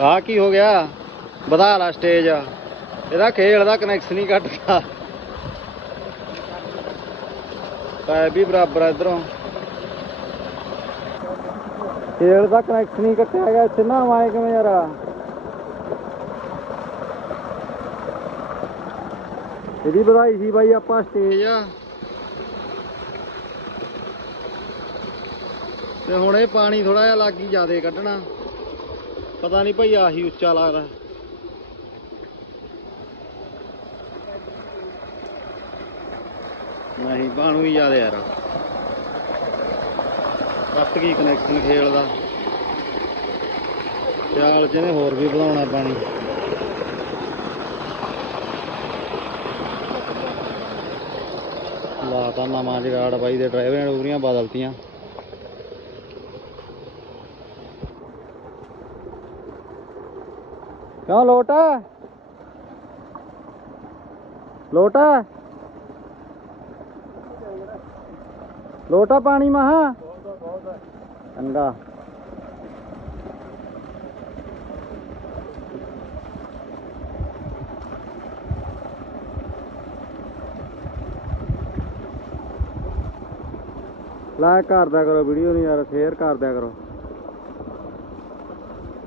ਆ ਕੀ ਹੋ ਗਿਆ? ਵਧਾ ਲਾ ਸਟੇਜ ਇਹਦਾ ਖੇਲ ਦਾ ਕਨੈਕਸ਼ਨ ਹੀ ਕੱਟਦਾ ਪੈਪ ਵੀ ਬਰਾਬਰ ਇਧਰੋਂ। ਖੇਲ ਦਾ ਕਨੈਕਸ਼ਨ ਹੀ ਕੱਟਿਆ ਗਿਆ ਇੱਥੇ। ਨਾ ਆਏ ਕਿਵੇਂ ਯਾਰ? ਇਹਦੀ ਵਧਾਈ ਸੀ ਬਾਈ ਆਪਾਂ ਸਟੇਜ ਤੇ ਹੁਣ ਇਹ ਪਾਣੀ ਥੋੜਾ ਜਿਹਾ ਲੱਗ ਹੀ ਜ਼ਿਆਦੇ ਕੱਢਣਾ। ਪਤਾ ਨਹੀਂ ਭਾਈ ਆਹੀ ਉੱਚਾ ਲੱਗਦਾ ਨਹੀਂ ਬਾਣੂ ਹੀ ਜ਼ਿਆਦਾ ਯਾਰ। ਕੱਟ ਗਈ ਕਨੈਕਸ਼ਨ ਖੇਲਦਾ। ਚਾਲ, ਜਿਹਨੇ ਹੋਰ ਵੀ ਵਧਾਉਣਾ ਪਾਣੀ। ਲਾਤਾ ਨਵਾਂ ਜਗਾੜ ਬਾਈ ਦੇ ਡਰਾਈਵਰਾਂ ਨੇ ਬਦਲਤੀਆਂ। ਕਿਉਂ ਲੋਟ ਲੋਟਾ ਲੋਟਾ ਪਾਣੀ ਮਹਾ? ਚੰਗਾ। ਲਾਇਕ ਕਰ ਦਿਆ ਕਰੋ ਵੀਡੀਓ ਨੂੰ ਯਾਰ ਸ਼ੇਅਰ ਕਰ ਦਿਆ ਕਰੋ।